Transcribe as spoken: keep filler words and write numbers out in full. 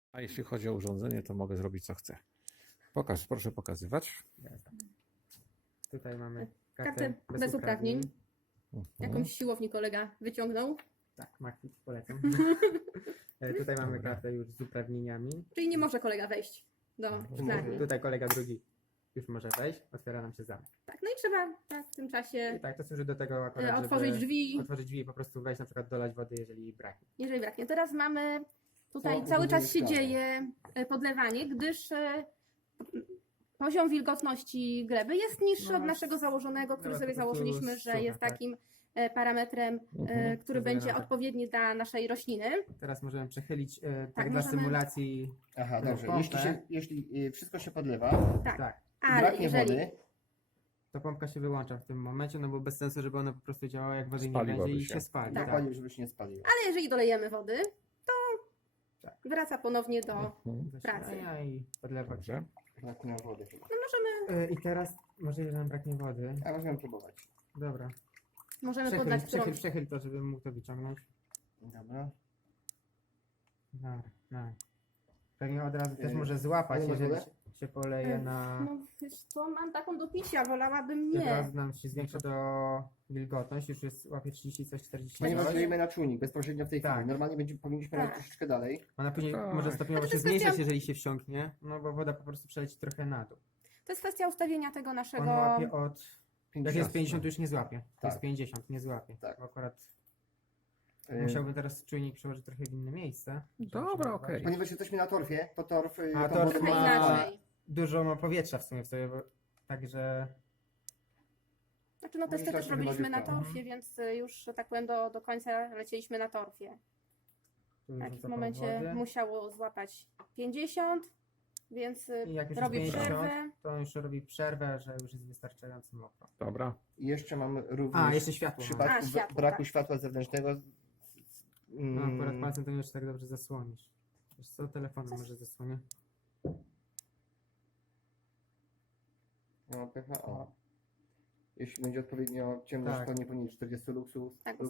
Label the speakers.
Speaker 1: A jeśli chodzi o urządzenie, to mogę zrobić co chcę. Pokaż, proszę pokazywać.
Speaker 2: Jasne. Tutaj mamy
Speaker 3: Kartę
Speaker 2: kartę
Speaker 3: bez uprawnień.
Speaker 1: Mhm.
Speaker 3: Jakąś siłowni kolega wyciągnął.
Speaker 2: Tak, Maxfit polecam. E, Tutaj mamy
Speaker 1: Dobra.
Speaker 2: kartę już z uprawnieniami.
Speaker 3: Czyli nie może kolega wejść do
Speaker 1: Mhm.
Speaker 3: szklarni.
Speaker 2: Tutaj kolega drugi już może wejść, otwiera nam się zamek.
Speaker 3: Tak, no i trzeba tak, w tym czasie
Speaker 2: I tak, to służy do tego akurat,
Speaker 3: e, otworzyć
Speaker 2: żeby
Speaker 3: drzwi,
Speaker 2: otworzyć drzwi i po prostu wejść, na przykład dolać wody, jeżeli braknie.
Speaker 3: jeżeli braknie. Teraz mamy tutaj
Speaker 4: Co
Speaker 3: cały czas się
Speaker 4: urządzenie
Speaker 3: dzieje e, podlewanie, gdyż e, poziom wilgotności gleby jest niższy
Speaker 2: No,
Speaker 3: od naszego założonego, który
Speaker 2: no,
Speaker 3: sobie
Speaker 2: po prostu
Speaker 3: założyliśmy, że
Speaker 2: sucha,
Speaker 3: jest
Speaker 2: tak.
Speaker 3: takim e, parametrem, e,
Speaker 1: Mhm.
Speaker 3: który
Speaker 2: Pozwala
Speaker 3: będzie
Speaker 2: tak.
Speaker 3: odpowiedni dla naszej rośliny.
Speaker 2: Teraz możemy przechylić e, tak,
Speaker 3: Tak,
Speaker 2: dla
Speaker 3: możemy-
Speaker 2: symulacji.
Speaker 4: Aha,
Speaker 2: No,
Speaker 4: dobrze.
Speaker 2: pompę.
Speaker 4: Jeśli, się, jeśli y, wszystko się podlewa,
Speaker 3: Tak,
Speaker 2: Tak,
Speaker 3: ale
Speaker 4: braknie
Speaker 3: jeżeli
Speaker 4: wody,
Speaker 2: to pompka się wyłącza w tym momencie, no bo bez sensu, żeby ona po prostu działała, jak wody nie
Speaker 1: Spaliłaby
Speaker 2: będzie i
Speaker 1: się.
Speaker 2: się spali.
Speaker 3: Tak.
Speaker 2: Tak.
Speaker 4: zapalił, żeby się nie spaliło.
Speaker 3: Ale jeżeli dolejemy wody, to
Speaker 2: Tak.
Speaker 3: wraca ponownie do...
Speaker 1: Mhm.
Speaker 2: Zasilania i podlewać.
Speaker 1: Dobrze.
Speaker 4: Braknie wody chyba.
Speaker 3: No możemy,
Speaker 2: E, I teraz możliwe, że nam braknie wody.
Speaker 4: A możemy próbować.
Speaker 2: Dobra.
Speaker 3: możemy
Speaker 2: Przechyl,
Speaker 3: podać którąś...
Speaker 2: przechyl, przechyl to, żeby mógł to wyciągnąć.
Speaker 4: Dobra.
Speaker 2: No, no. Pewnie od razu też
Speaker 4: Yy,
Speaker 2: może złapać,
Speaker 4: ale na
Speaker 2: jeżeli
Speaker 4: górę?
Speaker 2: się, się poleje na...
Speaker 3: No wiesz co, mam taką do picia, wolałabym
Speaker 2: Od
Speaker 3: nie.
Speaker 2: razu nam się zwiększa do wilgotność, już jest łapie trzydzieści coś, czterdzieści
Speaker 4: Ponieważ
Speaker 2: coś.
Speaker 4: stoimy na czujnik bezpośrednio w tej
Speaker 2: Tak.
Speaker 4: chwili. Normalnie będzie, powinniśmy
Speaker 3: Tak.
Speaker 4: lecieć troszeczkę dalej.
Speaker 2: Ona później
Speaker 1: Tak.
Speaker 2: może stopniowo
Speaker 3: Ale to
Speaker 2: się
Speaker 3: jest
Speaker 2: zmniejszać,
Speaker 3: kwestia-
Speaker 2: jeżeli się wsiąknie, no bo woda po prostu przeleci trochę na dół.
Speaker 3: To jest kwestia ustawienia tego
Speaker 2: On
Speaker 3: naszego...
Speaker 2: łapie od... Jak
Speaker 4: pięćdziesiąt.
Speaker 2: jest pięćdziesiąt, to już nie złapie. To
Speaker 4: Tak.
Speaker 2: jest pięćdziesiąt, nie złapie.
Speaker 4: Tak.
Speaker 2: Bo akurat
Speaker 4: Y,
Speaker 2: musiałbym teraz czujnik przełożyć trochę w inne miejsce. żeby
Speaker 1: Dobra,
Speaker 2: się
Speaker 1: okej.
Speaker 4: Ponieważ jesteśmy na torfie, to torf... y,
Speaker 2: A
Speaker 4: tą
Speaker 2: torf
Speaker 4: wodę
Speaker 3: Trochę
Speaker 2: ma-
Speaker 3: inaczej.
Speaker 2: Dużo ma powietrza w sumie w sobie, bo... także...
Speaker 3: Znaczy no
Speaker 4: No i
Speaker 3: testy
Speaker 4: to
Speaker 3: też
Speaker 4: się
Speaker 3: robiliśmy na
Speaker 4: wychodzi w to.
Speaker 3: torfie, więc y, już, że tak powiem, do, do końca lecieliśmy na torfie.
Speaker 2: tu już
Speaker 3: Tak, w
Speaker 2: zapał
Speaker 3: momencie
Speaker 2: wody.
Speaker 3: musiało złapać pięćdziesiąt, więc y,
Speaker 2: I jak już
Speaker 3: robi
Speaker 2: jest pięćdziesiąt,
Speaker 3: przerwę.
Speaker 2: to on już robi przerwę, że już jest wystarczająco mokro.
Speaker 1: Dobra.
Speaker 4: I jeszcze mamy również...
Speaker 2: A, jeszcze światło
Speaker 4: W
Speaker 2: mamy.
Speaker 4: przypadku
Speaker 3: A, światło,
Speaker 4: braku
Speaker 3: tak.
Speaker 4: światła zewnętrznego...
Speaker 2: No, akurat
Speaker 4: Mm,
Speaker 2: palcem to nie jeszcze tak dobrze zasłonisz. Wiesz co, telefonem może zasłonię.
Speaker 4: no, P H A. Jeśli będzie odpowiednio ciemno,
Speaker 2: Tak.
Speaker 4: to nie poniżej czterdzieści luksów,
Speaker 3: Tak,